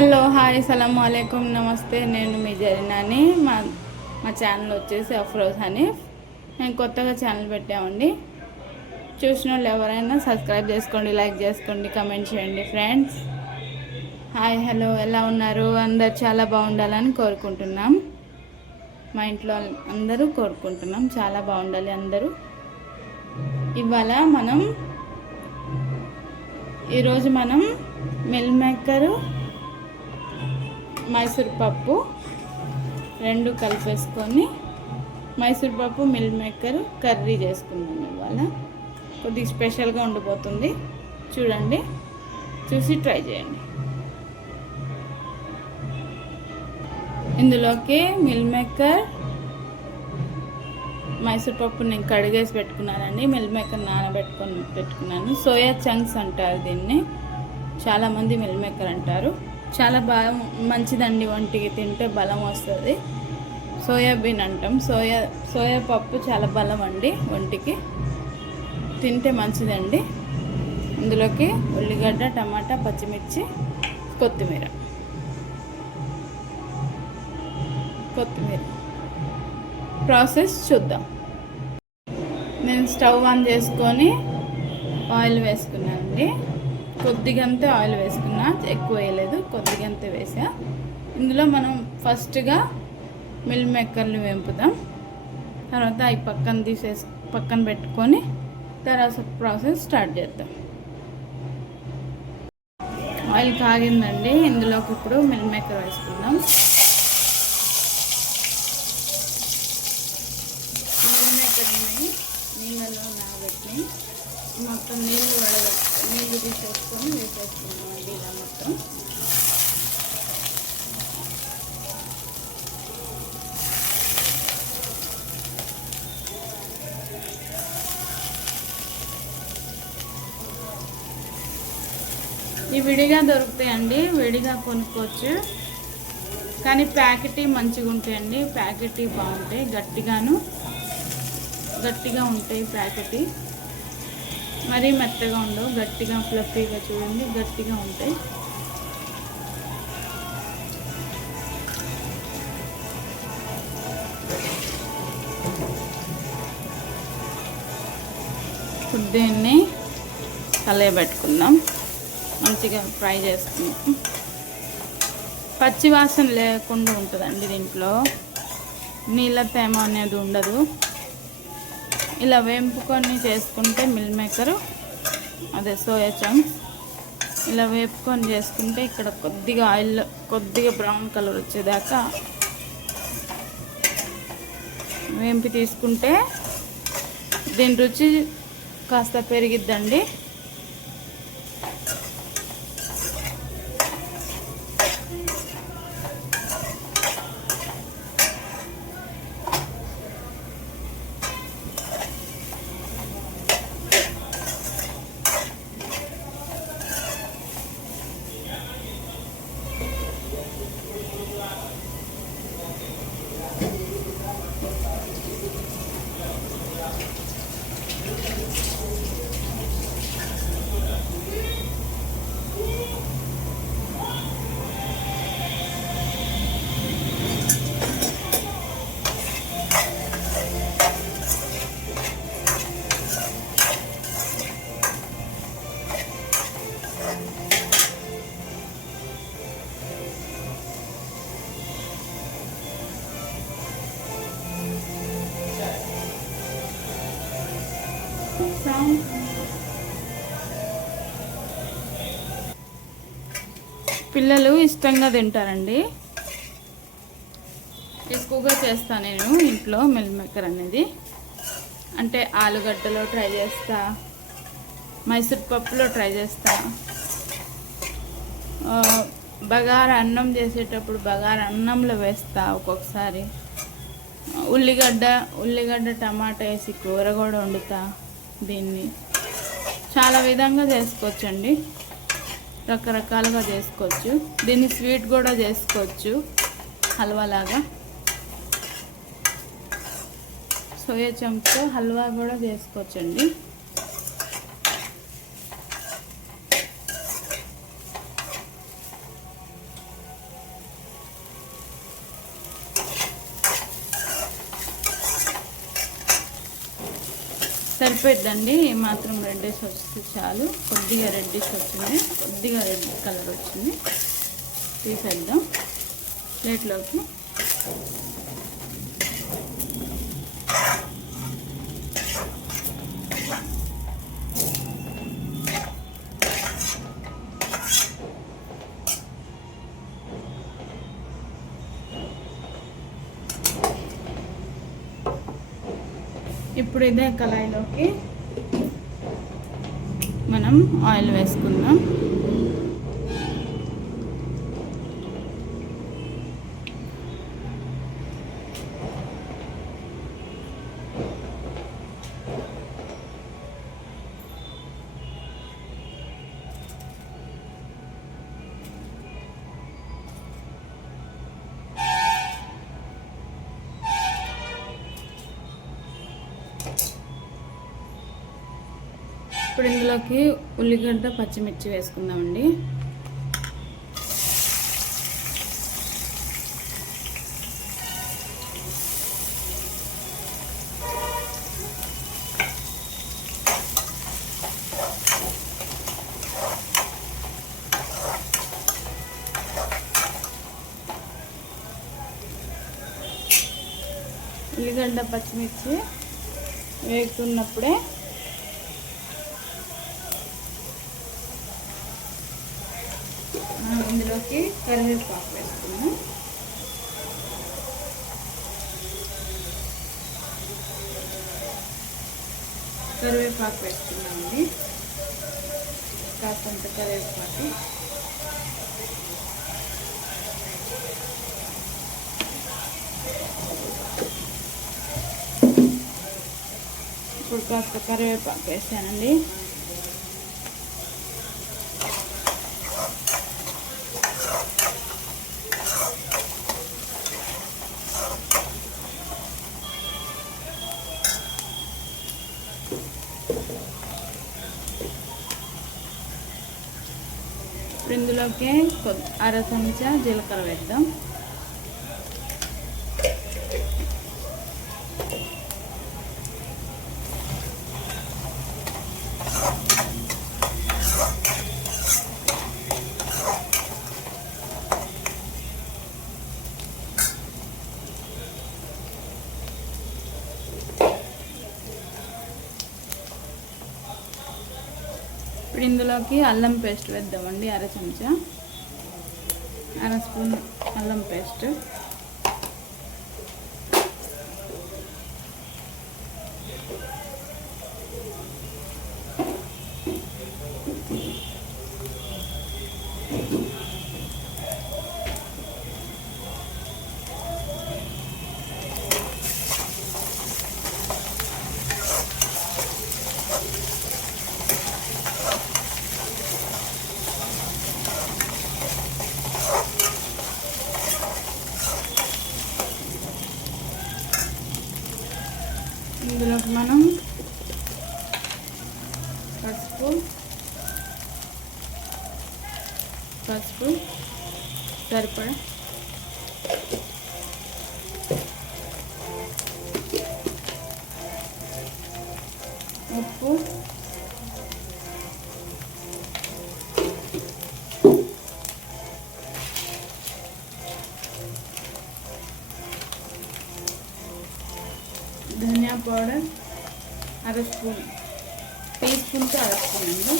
Hello hi అస్సలాముఅలైకుం నమస్తే. నేను మీ జరీనాని. మా ఛానల్ వచ్చేసి అఫ్రోజ్ హనీఫ్. నేను కొత్తగా ఛానల్ పెట్టామండి. చూసిన వాళ్ళు ఎవరైనా సబ్స్క్రైబ్ చేసుకోండి, లైక్ చేసుకోండి, కమెంట్ చేయండి ఫ్రెండ్స్. హాయ్ హలో, ఎలా ఉన్నారు? అందరు చాలా బాగుండాలని కోరుకుంటున్నాం. మా ఇంట్లో అందరూ కోరుకుంటున్నాం చాలా బాగుండాలి అందరూ. ఈరోజు మనం మిల్ మేకరు, మైసూర్ పప్పు రెండు కలిపేసుకొని మైసూర్ పప్పు మిల్ మేకర్ కర్రీ చేసుకుందాం. ఇవాళ కొద్దిగా స్పెషల్గా ఉండిపోతుంది. చూడండి, చూసి ట్రై చేయండి. ఇందులోకి మిల్ మేకర్, మైసూర్ పప్పు నేను కడిగేసి పెట్టుకున్నానండి. మిల్ మేకర్ పెట్టుకున్నాను. సోయా చంక్స్ అంటారు దీన్ని, చాలామంది మిల్ మేకర్ అంటారు. చాలా బాగా మంచిదండి, ఒంటికి తింటే బలం వస్తుంది. సోయాబీన్ అంటాం. సోయా పప్పు చాలా బలం అండి, ఒంటికి తింటే మంచిదండి. ఇందులోకి ఉల్లిగడ్డ, టమాటా, పచ్చిమిర్చి, కొత్తిమీర ప్రాసెస్ చూద్దాం. నేను స్టవ్ ఆన్ చేసుకొని ఆయిల్ వేసుకున్నానండి. కొద్దిగంతే ఆయిల్ వేసుకున్నా, ఎక్కువ వేయలేదు, కొద్దిగంతే వేసా. ఇందులో మనం ఫస్ట్గా మిల్ మేకర్లు వేపుదాం. తర్వాత అవి పక్కన పెట్టుకొని తర్వాత ప్రాసెస్ స్టార్ట్ చేద్దాం. ఆయిల్ కాగిందండి. ఇందులోకి ఇప్పుడు మిల్ మేకర్ వేసుకుందాం. మిల్ మేకర్ని నీళ్ళలో నానబెట్టి మొత్తం నీళ్ళు తీసేసుకొని వేసేసుకున్నాం అండి. ఇలా మొత్తం ఈ విడిగా దొరుకుతాయండి, విడిగా కొనుక్కోవచ్చు. కానీ ప్యాకెట్ మంచిగా ఉంటాయండి, ప్యాకెట్ బాగుంటాయి, గట్టిగా ఉంటాయి. ప్యాకెట్ మరీ మెత్తగా ఉండవు, గట్టిగా ఫ్లఫీగా చూడండి, గట్టిగా ఉంటాయి. దీన్ని కలయబెట్టుకుందాం, మంచిగా ఫ్రై చేసుకుందాం. పచ్చి వాసన లేకుండా ఉంటుందండి దీంట్లో, నీళ్ళ తేమ అనేది ఉండదు. ఇలా వేపుకొని చేసుకుంటే మిల్ మేకరు, అదే సోయా చంక్స్ ఇలా వేపుకొని చేసుకుంటే ఇక్కడ కొద్దిగా ఆయిల్, కొద్దిగా బ్రౌన్ కలర్ వచ్చేదాకా వేంపి తీసుకుంటే దీని రుచి కాస్త పెరిగిద్దండి. పిల్లలు ఇష్టంగా తింటారండి. ఎక్కువగా చేస్తాను నేను ఇంట్లో మిల్ మేకర్ అనేది. అంటే ఆలుగడ్డలో ట్రై చేస్తా, మైసూర్ పప్పులో ట్రై చేస్తా, బగారా అన్నం చేసేటప్పుడు బగారా అన్నంలో వేస్తా, ఒక్కొక్కసారి ఉల్లిగడ్డ టమాటా వేసి కూర కూడా వండుతా. దీన్ని చాలా విధంగా చేసుకోవచ్చండి, రకరకాలుగా చేసుకోవచ్చు. దీన్ని స్వీట్ కూడా చేసుకోవచ్చు, హల్వాలాగా. సోయా చంక్తో హల్వా కూడా చేసుకోవచ్చండి. సరిపోద్దండి. మాత్రం రెడ్డిష్ వస్తే చాలు. కొద్దిగా రెడ్డిష్ వచ్చింది, కొద్దిగా రెడ్ కలర్ వచ్చింది. తీసేద్దాం ప్లేట్లోకి. ఇప్పుడు ఇదే కళాయిలోకి మనం ఆయిల్ వేసుకుందాం. ఇప్పుడు ఇందులోకి ఉల్లిగడ్డ పచ్చిమిర్చి వేసుకుందామండి. ఉల్లిగడ్డ పచ్చిమిర్చి వేగుతున్నప్పుడే ఇందులోకి కరివేపాకు వేసుకున్నాం. కరివేపాకు వేసుకున్నామండి. కాస్తంత కరివేపాకు, ఇప్పుడు కాస్త కరివేపాకు వేసానండి. ఇందులోకి అర చెంచా జీలకర్ర వేద్దాం. ఇప్పుడు ఇందులోకి అల్లం పేస్ట్ వేద్దామండి. అర చెంచా, అర స్పూన్ అల్లం పేస్ట్. ఇందులోకి మనం పసుపు సరిపడా, ఉప్పు, ధనియా పౌడర్ అర స్పూన్, టీ స్పూన్తో అర స్పూన్ అండి.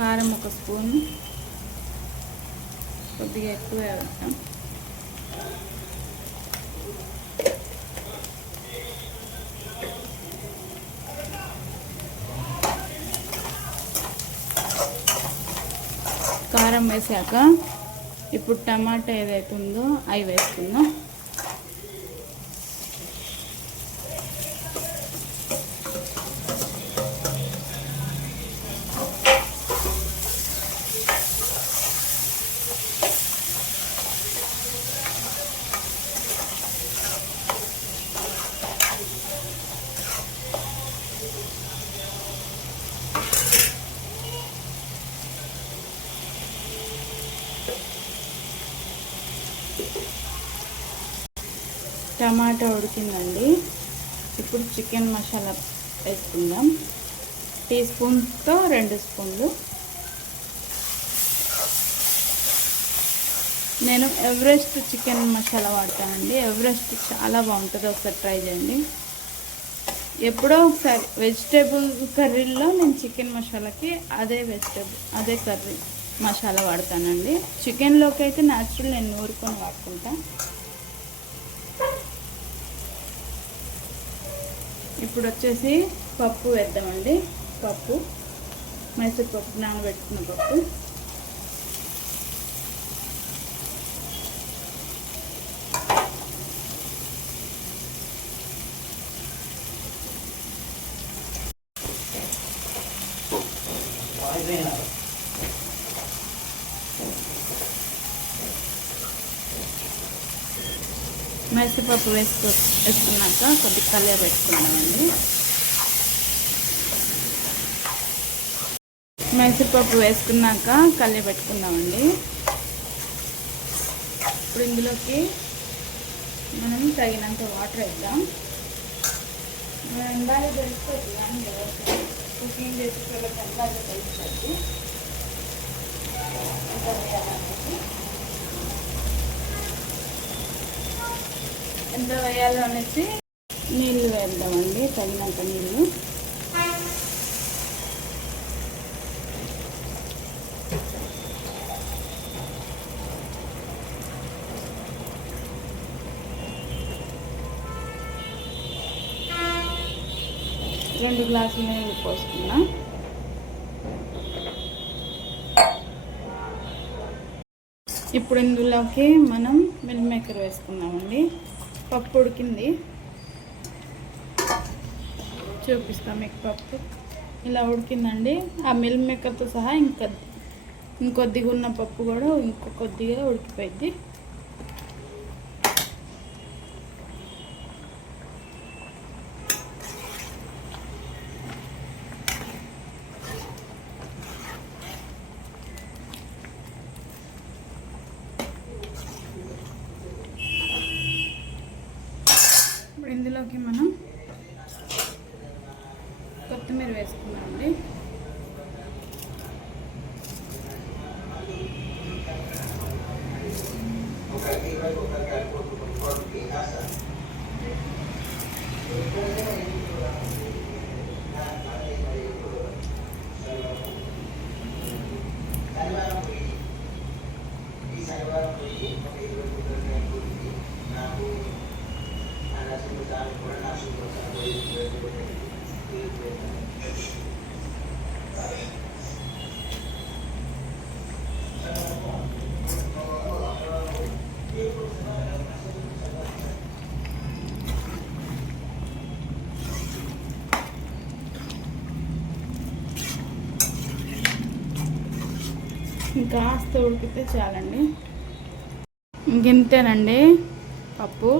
కారం ఒక స్పూన్, కొద్దిగా ఎక్కువ వేస్తాం. కారం వేసాక ఇప్పుడు టమాటా ఏదైతే ఉందో అవి వేసుకుందాం. టమాటా ఉడికిందండి. ఇప్పుడు చికెన్ మసాలా వేసుకుందాం. టీ స్పూన్తో 2 స్పూన్లు. నేను ఎవరెస్ట్ చికెన్ మసాలా వాడతానండి. ఎవరెస్ట్ చాలా బాగుంటుంది, ఒకసారి ట్రై చేయండి. ఎప్పుడో ఒకసారి వెజిటేబుల్ కర్రీలో నేను చికెన్ మసాలాకి అదే కర్రీ మసాలా వాడతానండి. చికెన్లోకి అయితే న్యాచురల్ నేను నూరుకొని వాడుకుంటా. ఇప్పుడు వచ్చేసి పప్పు వేద్దామండి. పప్పు మైసూర్ పప్పు, నానబెట్టుకున్న పప్పు. మైసూర్పప్పు వేసుకున్నాక కొద్దిగా కలియ పెట్టుకున్నామండి. మైసూర్పప్పు వేసుకున్నాక కలియ పెట్టుకుందామండి. ఇప్పుడు ఇందులోకి మనం తగినంత వాటర్ వేద్దాం. ఎండాలి తెలుస్తుంది కానీ కుకింగ్ చేసే వాళ్ళకి ఎండాలి తెలుస్తుంది. ఎంత వేయాలో అనేసి నీళ్ళు వేద్దామండి, తగినంత నీళ్ళు. రెండు గ్లాసులు నీళ్ళు పోసుకున్నా. ఇప్పుడు ఇందులోకి మనం మిల్ మేకర్ వేసుకున్నామండి. పప్పు ఉడికింది, చూపిస్తాం మీకు. పప్పు ఇలా ఉడికిందండి. ఆ మిల్ మేకర్తో సహా ఇంకొద్దిగా ఉన్న పప్పు కూడా కొద్దిగా ఉడికిపోయింది. ఇందులోకి మనం కొత్తిమీర వేసుకున్నామండి. ఇంకాస్త ఉడికితే చాలండి. ఇంకెంతేనండి. పప్పు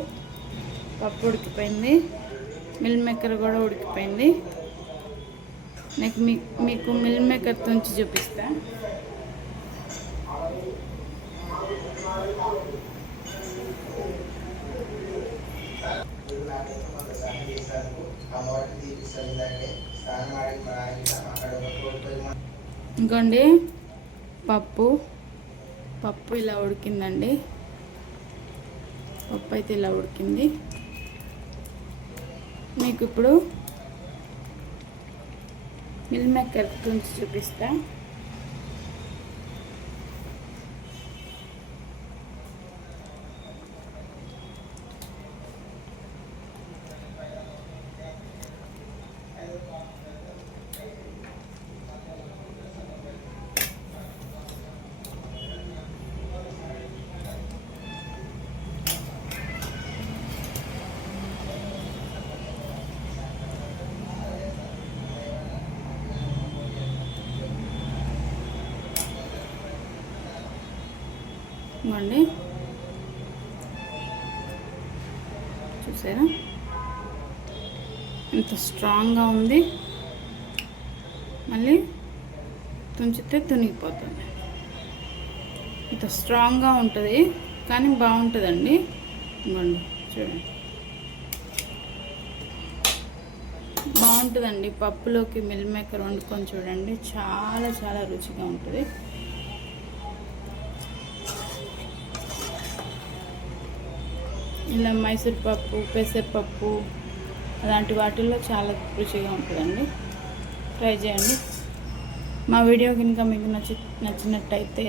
ఉడికిపోయింది. మిల్ మేకర్ కూడా ఉడికిపోయింది. మీకు మిల్ మేకర్ తుంచి చూపిస్తా. ఇంకోండి పప్పు ఇలా ఉడికిందండి. పప్పు అయితే ఇలా ఉడికింది. మీకు ఇప్పుడు మిల్ మేకర్ తుంచి చూపిస్తా. ఇవ్వండి, చూసారా ఎంత స్ట్రాంగ్గా ఉంది. మళ్ళీ తుంచితే తునిగిపోతుంది. ఇంత స్ట్రాంగ్గా ఉంటుంది కానీ బాగుంటుందండి. ఇవ్వండి చూడండి. బాగుంటుందండి. పప్పులోకి మిల్ మేకర్ వండుకొని చూడండి, చాలా చాలా రుచిగా ఉంటుంది. ఇలా మైసూర్ పప్పు, పెసరపప్పు అలాంటి వాటిల్లో చాలా రుచిగా ఉంటుందండి. ట్రై చేయండి. మా వీడియో కనుక మీకు నచ్చినట్టయితే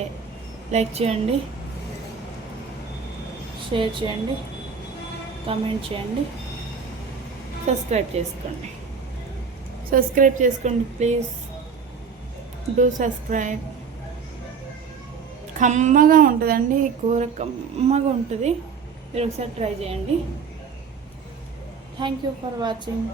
లైక్ చేయండి, షేర్ చేయండి, కామెంట్ చేయండి, సబ్స్క్రైబ్ చేసుకోండి ప్లీజ్ డూ సబ్స్క్రైబ్. కమ్మగా ఉంటుందండి ఈ కూర, కమ్మగా ఉంటుంది. మీరు ఒకసారి ట్రై చేయండి. Thank you for watching.